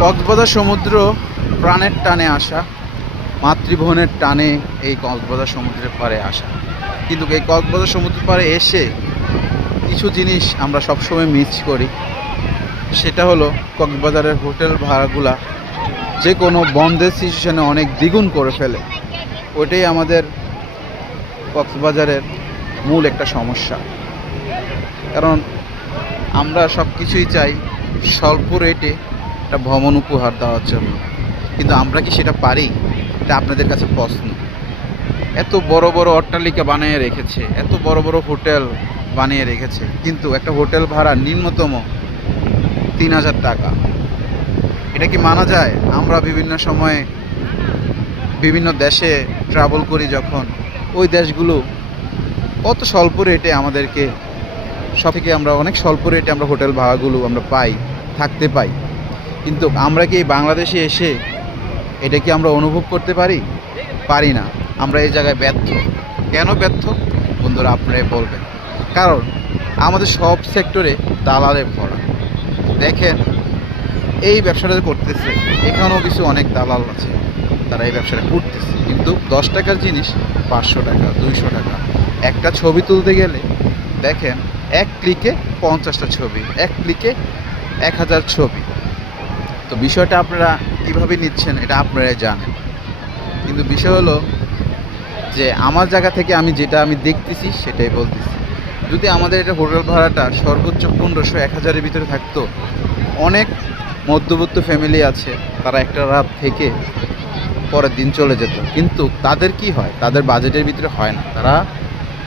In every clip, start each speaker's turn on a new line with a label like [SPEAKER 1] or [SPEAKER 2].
[SPEAKER 1] কক্সবাজার সমুদ্র প্রাণের টানে আসা, মাতৃভবনের টানে এই কক্সবাজার সমুদ্রের পাড়ে আসা। কিন্তু এই কক্সবাজার সমুদ্রের পাড়ে এসে কিছু জিনিস আমরা সবসময় মিস করি। সেটা হলো কক্সবাজারের হোটেল ভাড়াগুলা যে কোনো বন্ধের সিচুয়েশনে অনেক দ্বিগুণ করে ফেলে। ওটাই আমাদের কক্সবাজারের মূল একটা সমস্যা। কারণ আমরা সব কিছুই চাই স্বল্প রেটে একটা ভ্রমণ উপহার দেওয়ার জন্য। কিন্তু আমরা কি সেটা পারি? এটা আপনাদের কাছে প্রশ্ন। এত বড় বড় অট্টালিকা বানিয়ে রেখেছে, এত বড় বড় হোটেল বানিয়ে রেখেছে, কিন্তু একটা হোটেল ভাড়া নিম্নতম তিন হাজার টাকা। এটা কি মানা যায়? আমরা বিভিন্ন সময়ে বিভিন্ন দেশে ট্রাভেল করি যখন, ওই দেশগুলো কত স্বল্প রেটে আমাদেরকে সব থেকে আমরা অনেক স্বল্প রেটে আমরা হোটেল ভাড়াগুলো আমরা পাই, থাকতে পাই। কিন্তু আমরা কি বাংলাদেশে এসে এটা কি আমরা অনুভব করতে পারি? পারি না। আমরা এই জায়গায় ব্যর্থ। কেন ব্যর্থ? বন্ধুরা, আপনারাই বলবেন। কারণ আমাদের সব সেক্টরে দালালে ভরা। দেখেন, এই ব্যবসাটা করতেছে। এখানেও কিছু অনেক দালাল আছে। তারা এই ব্যবসাটা করতেছে। কিন্তু দশ টাকার জিনিস পাঁচশো টাকা, দুইশো টাকা। একটা ছবি তুলতে গেলে, দেখেন, এক ক্লিকে পঞ্চাশটা ছবি, এক ক্লিকে এক হাজার ছবি। তো বিষয়টা আপনারা কীভাবে নিচ্ছেন এটা আপনারাই জানেন। কিন্তু বিষয় হলো যে আমার জায়গা থেকে আমি যেটা আমি দেখতেছি সেটাই বলতেছি। যদি আমাদের এটা হোটেল ভাড়াটা সর্বোচ্চ পনেরোশো, এক হাজারের ভিতরে থাকতো, অনেক মধ্যবিত্ত ফ্যামিলি আছে, তারা একটা রাত থেকে পরের দিন চলে যেত। কিন্তু তাদের কি হয়? তাদের বাজেটের ভিতরে হয় না। তারা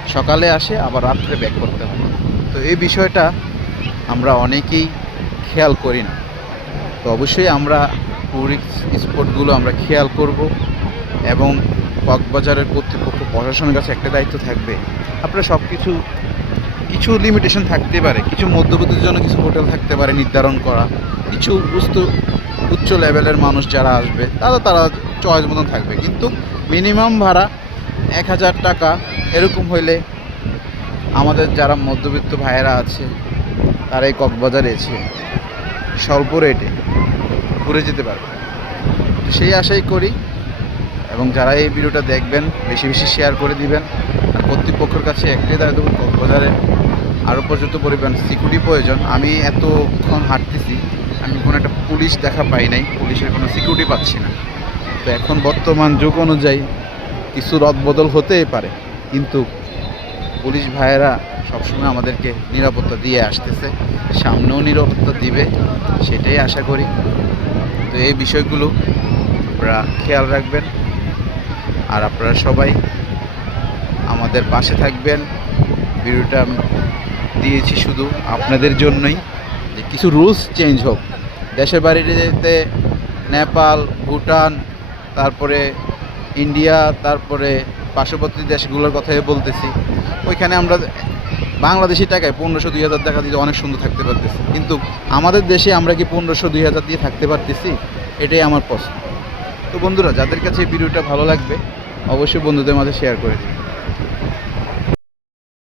[SPEAKER 1] সকালে আসে, আবার রাত্রে ব্যাক করতে হয়। তো এই বিষয়টা আমরা অনেকেই খেয়াল করি না। তো অবশ্যই আমরা টুরিস্ট স্পটগুলো আমরা খেয়াল করব এবং কক্সবাজারের কর্তৃপক্ষ প্রশাসনের কাছে একটা দায়িত্ব থাকবে। আপনারা সব কিছু কিছু লিমিটেশন থাকতে পারে, কিছু মধ্যবিত্তের জন্য কিছু হোটেল থাকতে পারে নির্ধারণ করা, কিছু উচ্চ উচ্চ লেভেলের মানুষ যারা আসবে, তারা তারা চয়েস মতন থাকবে। কিন্তু মিনিমাম ভাড়া এক হাজার টাকা, এরকম হইলে আমাদের যারা মধ্যবিত্ত ভাইয়েরা আছে তারা এই কক্সবাজারে এসে স্বল্প রেটে ঘুরে যেতে পারবে। তো সেই আশাই করি এবং যারা এই ভিডিওটা দেখবেন, বেশি বেশি শেয়ার করে দিবেন। আর কর্তৃপক্ষের কাছে একটাই দায়িত্ব, কক্সবাজারে আরও পর্যন্ত পরিমাণ সিকিউরিটি প্রয়োজন। আমি এতক্ষণ হাঁটতেছি, আমি কোনো একটা পুলিশ দেখা পাই নাই, পুলিশের কোনো সিকিউরিটি পাচ্ছি না। তো এখন বর্তমান যুগ অনুযায়ী কিছু রদবদল হতেই পারে, কিন্তু পুলিশ ভাইয়েরা সবসময় আমাদেরকে নিরাপত্তা দিয়ে আসতেছে, সামনেও নিরাপত্তা দিবে, সেটাই আশা করি। তো এই বিষয়গুলো আপনারা খেয়াল রাখবেন। আর আপনারা সবাই আমাদের পাশে থাকবেন। ভিডিওটা দিয়েছি শুধু আপনাদের জন্যই যে কিছু রুলস চেঞ্জ হোক। দেশের বাড়িতে নেপাল, ভুটান, তারপরে ইন্ডিয়া, তারপরে পার্শ্ববর্তী দেশগুলোর কথাই বলতেছি। ওইখানে আমরা বাংলাদেশি টাকায় পনেরোশো, দুই হাজার টাকা দিয়ে অনেক সুন্দর থাকতে পারতেছি। কিন্তু আমাদের দেশে আমরা কি পনেরোশো, দুই হাজার দিয়ে থাকতে পারতেছি? এটাই আমার প্রশ্ন। তো বন্ধুরা, যাদের কাছে এই ভিডিওটা ভালো লাগবে, অবশ্যই বন্ধুদের মাঝে শেয়ার করে দিন।